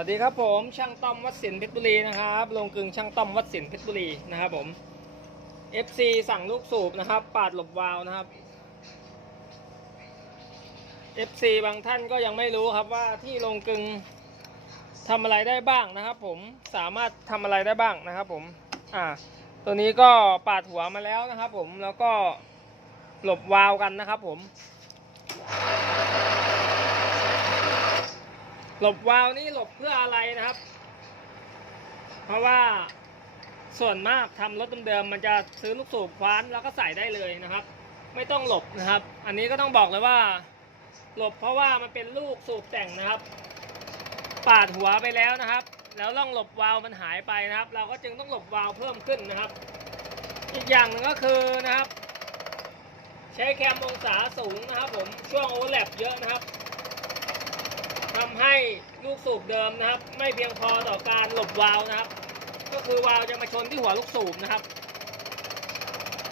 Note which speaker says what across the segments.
Speaker 1: วัสดีครับผมช่างต้อมวัดสินเพชรบุรีนะครับลงกึงช่างต้อมวัดสินเพชรบุรีนะครับผม FC สั่งลูกสูบนะครับ ปาดหลบวาวนะครับ FC บางท่านก็ยังไม่รู้ครับว่าที่ลงกึงทำอะไรได้บ้างนะครับ ผมสามารถทำอะไรได้บ้างนะครับ ผมอ่าตัวนี้ก็ปาดหัวมาแล้วนะครับ ผมแล้วก็หลบวาวกันนะครับ ผม หลบวาล์วนี่หลบเพื่ออะไรนะครับ เพราะว่าส่วนมากทำรถเดิมๆมันจะซื้อลูกสูบคว้านแล้วก็ใส่ได้เลยนะครับ ไม่ต้องหลบนะครับ อันนี้ก็ต้องบอกเลยว่า หลบเพราะว่ามันเป็นลูกสูบแต่งนะครับ ปาดหัวไปแล้วนะครับ แล้วล่องหลบวาล์วมันหายไปนะครับ เราก็จึงต้องหลบวาล์วเพิ่มขึ้นนะครับ อีกอย่างหนึ่งก็คือนะครับ ใช้แคมองศาสูงนะครับ ผมช่วงโอเวอร์แลปเยอะนะครับ ทำให้ลูกสูบเดิมนะครับ ไม่เพียงพอต่อการหลบวาล์วนะครับ ก็คือวาล์วจะมาชนที่หัวลูกสูบนะครับ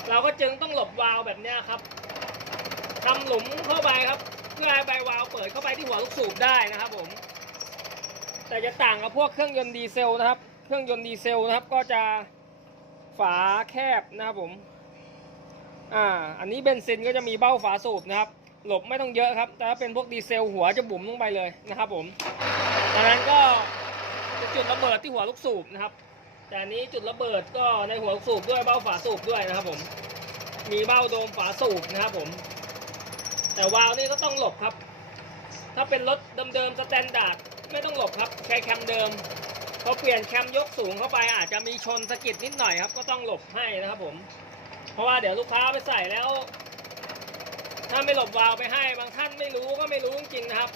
Speaker 1: เราก็จึงต้องหลบวาล์วแบบนี้ครับทำหลุมเข้าไปครับ เพื่อให้ใบวาล์วเปิดเข้าไปที่หัวลูกสูบได้นะครับผม แต่จะต่างกับพวกเครื่องยนต์ดีเซลนะครับ เครื่องยนต์ดีเซลนะครับก็จะฝาแคบนะครับผม อ่า อันนี้เบนซินก็จะมีเบ้าฝาสูบนะครับ หลบไม่ต้องเยอะครับ แต่ถ้าเป็นพวกดีเซลหัวจะบุ๋มลงไปเลยนะครับผมดังนั้นก็จะจุดระเบิดที่หัวลูกสูบนะครับ แต่นนี้จุดระเบิดก็ในหัวลูกสูบด้วยเบ้าฝาสูบด้วยนะครับผม มีเบ้าโดมฝาสูบนะครับผม แต่วาล์วนี่ก็ต้องหลบครับ ถ้าเป็นรถเดิมๆสแตนดาร์ดไม่ต้องหลบครับใช้แคมเดิมพอเปลี่ยนแคมยกสูงเข้าไปอาจจะมีชนสะกิดนิดหน่อยครับ ก็ต้องหลบให้นะครับผม เพราะว่าเดี๋ยวลูกค้าไปใส่แล้ว ถ้าไม่หลบวาล์วไปให้ บางท่านไม่รู้ก็ไม่รู้จริงๆนะครับ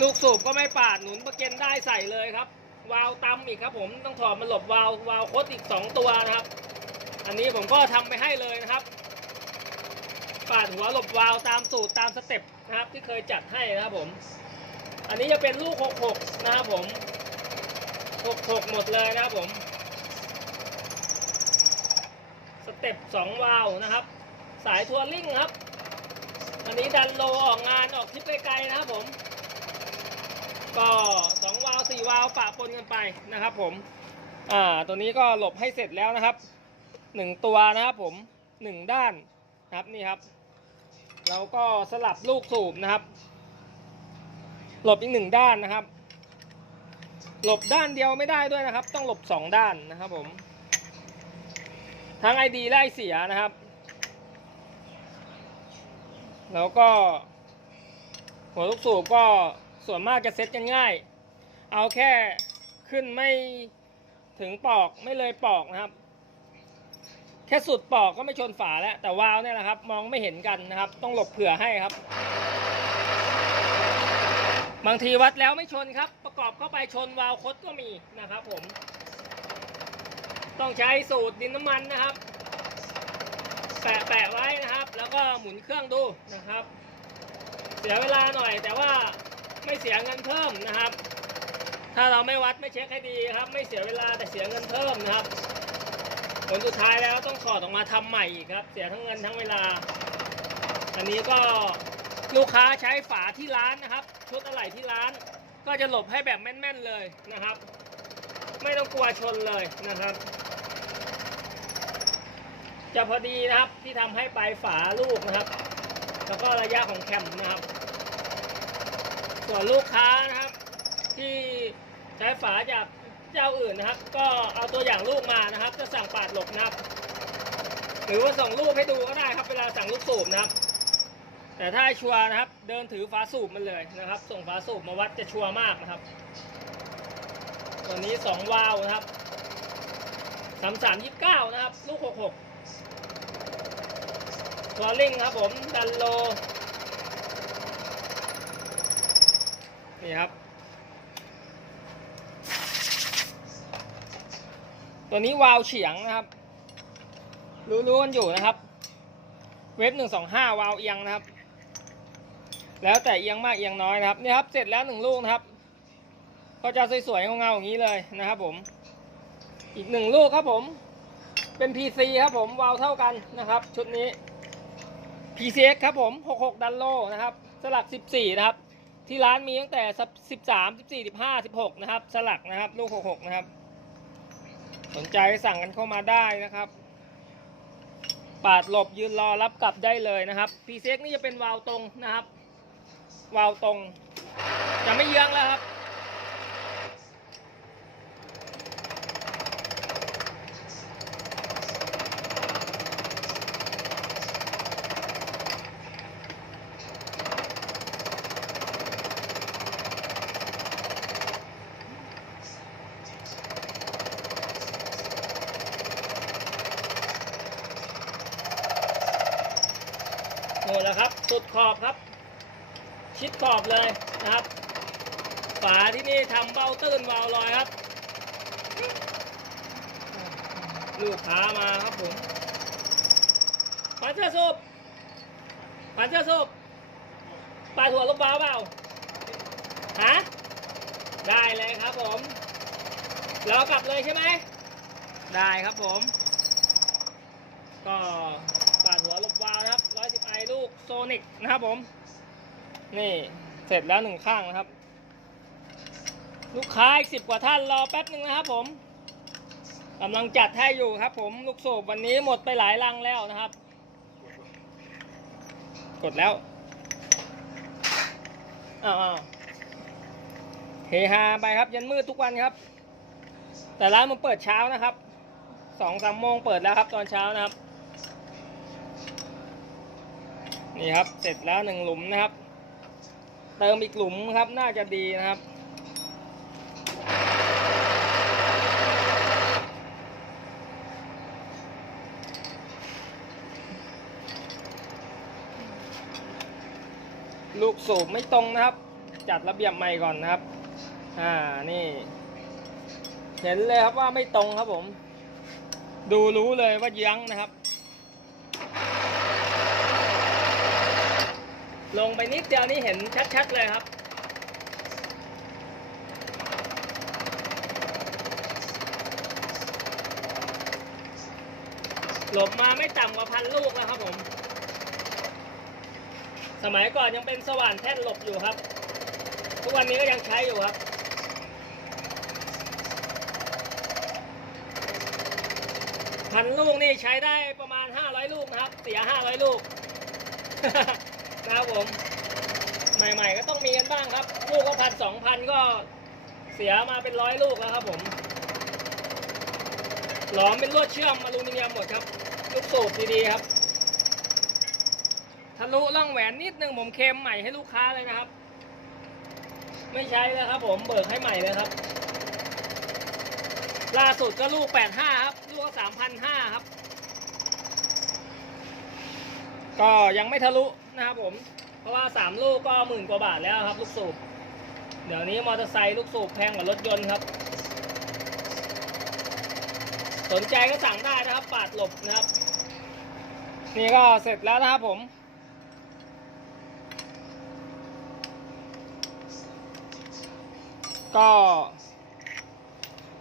Speaker 1: ลูกสูบก็ไม่ปาดหนุนประเก็นได้ใส่เลยครับ วาล์วตำอีกครับ ผมต้องถอดมาหลบวาล์ววาล์วคดอีก 2 ตัวนะครับ อันนี้ผมก็ทำไปให้เลยนะครับ ปาดหัวหลบวาล์วตามสูตรตามสเต็ปนะครับ ที่เคยจัดให้นะครับผม อันนี้จะเป็นลูก 66 นะครับผม 66 หมดเลยนะครับผม สเต็ป2วาล์วนะครับ สายทัวริ่งครับ อันนี้ดันโลออกงานออกทริปไกลๆนะครับผม ก็สองวาล์วสี่วาล์วปะปนกันไปนะครับ ผม อ่า ตัวนี้ก็หลบให้เสร็จแล้วนะครับหนึ่งตัวนะครับผมหนึ่งด้านนะครับนี่ครับเราก็สลับลูกสูบนะครับ หลบอีกหนึ่งด้านนะครับ หลบด้านเดียวไม่ได้ด้วยนะครับ ต้องหลบสองด้านนะครับผม ทั้งไอดีและไอเสียนะครับ แล้วก็ หัวลูกสูบก็ส่วนมากจะเซ็ตกันง่าย เอาแค่ขึ้นไม่ถึงปอกไม่เลยปอกนะครับ แค่สุดปอกก็ไม่ชนฝาแล้ว แต่วาล์วเนี่ยนะครับ มองไม่เห็นกันนะครับ ต้องหลบเผื่อให้ครับ บางทีวัดแล้วไม่ชนครับ ประกอบเข้าไปชนวาล์วคดก็มีนะครับ ผม ต้องใช้สูตรดินน้ำมันนะครับ แปะแปะไว้นะครับ แล้วก็หมุนเครื่องดูนะครับ เสียเวลาหน่อย แต่ว่าไม่เสียเงินเพิ่มนะครับ ถ้าเราไม่วัดไม่เช็คให้ดีครับ ไม่เสียเวลาแต่เสียเงินเพิ่มนะครับ ผลสุดท้ายแล้วต้องถอดออกมาทำใหม่อีกครับ เสียทั้งเงินทั้งเวลา อันนี้ก็ลูกค้าใช้ฝาที่ร้านนะครับ ชุดอะไหล่ที่ร้าน ก็จะหลบให้แบบแม่นๆเลยนะครับ ไม่ต้องกลัวชนเลยนะครับ จะพอดีนะครับที่ทำให้ปลายฝาลูกนะครับ แล้วก็ระยะของแคมนะครับ ส่วนลูกค้านะครับ ที่ใช้ฝาจากเจ้าอื่นนะครับ ก็เอาตัวอย่างลูกมานะครับ จะสั่งปาดหลบนะครับ หรือว่าส่งรูปให้ดูก็ได้ครับ เวลาสั่งลูกสูบนะครับ แต่ถ้าชัวร์นะครับ เดินถือฝาสูบมันเลยนะครับ ส่งฝาสูบมาวัดจะชัวร์มากนะครับตัวนี้สองวาล์วนะครับสามสามยี่สิบเก้านะครับ ลูกหกหก ทัวริงครับผมดันโล นี่ครับ ตัวนี้วาล์วเฉียงนะครับ รู้ๆกันอยู่นะครับ เว็บหนึ่งสองห้าวาล์วเอียงนะครับ แล้วแต่เอียงมากเอียงน้อยนะครับนี่ครับ เสร็จแล้วหนึ่งลูกนะครับ ก็จะสวยๆเงาๆอย่างนี้เลยนะครับผม อีกหนึ่งลูกครับผมเป็น PC ครับผมวาล์วเท่ากันนะครับ ชุดนี้ PCX ครับผม 66 ดันโลนะครับ สลัก 14 นะครับ ที่ร้านมีตั้งแต่สิบสามสิบสี่สิบห้าสิบหกนะครับ สลักนะครับ ลูกหกหกนะครับ สนใจสั่งกันเข้ามาได้นะครับ ปาดหลบยืนรอรับกลับได้เลยนะครับพีเซ็กนี่จะเป็นวาล์วตรงนะครับ วาล์วตรง จะไม่เยื้องแล้วครับ ครับสุดขอบครับ ชิดขอบเลยนะครับ ฝาที่นี่ทำเบ้าตื้นวาล์วลอยครับ ลูกค้ามาครับผมปันเสื้อสูบปันเสื้อสูบปลาถั่วลูกบ้าเปล่าฮะได้เลยครับผมรอกลับเลยใช่ไหมได้ครับผม ก็ ปาดหัวลบวาวนะครับ110ไอลูกโซนิกนะครับผม นี่เสร็จแล้วหนึ่งข้างนะครับ ลูกค้าอีกสิบกว่าท่านรอแป๊บหนึ่งนะครับผมกำลังจัดให้อยู่ครับผมลูกสูบวันนี้หมดไปหลายลังแล้วนะครับ กดแล้วอ้าวเฮฮาไปครับยันมืดทุกวันครับ แต่ร้านมันเปิดเช้านะครับสองสามโมงเปิดแล้วครับตอนเช้านะครับ นี่ครับ เสร็จแล้วหนึ่งหลุมนะครับ เติมอีกหลุมครับ น่าจะดีนะครับ ลูกสูบไม่ตรงนะครับ จัดระเบียบใหม่ก่อนนะครับ อ่า นี่ เห็นเลยครับว่าไม่ตรงครับผม ดูรู้เลยว่าเยื้องนะครับ ลงไปนิดเดียวนี่เห็นชัดๆเลยครับหลบมาไม่ต่ำกว่าพันลูกแล้วครับผม สมัยก่อนยังเป็นสว่านแท่นหลบอยู่ครับ ทุกวันนี้ก็ยังใช้อยู่ครับพันลูกนี่ใช้ได้ประมาณ 500 ลูกนะครับ เสีย 500 ลูก ครับผม ใหม่ๆก็ต้องมีกันบ้างครับ ลูกก็พันสองพันก็เสียมาเป็นร้อยลูกแล้วครับผม หลอมเป็นลวดเชื่อมอลูมิเนียมหมดครับ ลูกสูบดีๆครับ ทะลุร่องแหวนนิดนึงผมเคลมใหม่ให้ลูกค้าเลยนะครับ ไม่ใช้แล้วครับผมเบิกให้ใหม่เลยครับ ล่าสุดก็ลูก85ครับ ลูกก็3,500ครับ ก็ยังไม่ทะลุ นะครับผม เพราะว่า 3 ลูกก็หมื่นกว่าบาทแล้วครับ ลูกสูบ เดี๋ยวนี้มอเตอร์ไซค์ลูกสูบแพงกว่ารถยนต์ครับ สนใจก็สั่งได้นะครับ ปาดหลบนะครับ นี่ก็เสร็จแล้วนะครับผมก็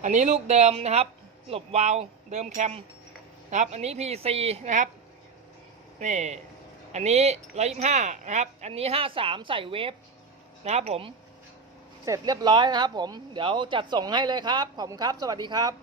Speaker 1: อันนี้ลูกเดิมนะครับ หลบวาล์วเดิมแคมนะครับ อันนี้ PC นะครับ นี่ อันนี้125นะครับ อันนี้53ใส่เวฟนะครับผม เสร็จเรียบร้อยนะครับผม เดี๋ยวจัดส่งให้เลยครับ ขอบคุณครับ สวัสดีครับ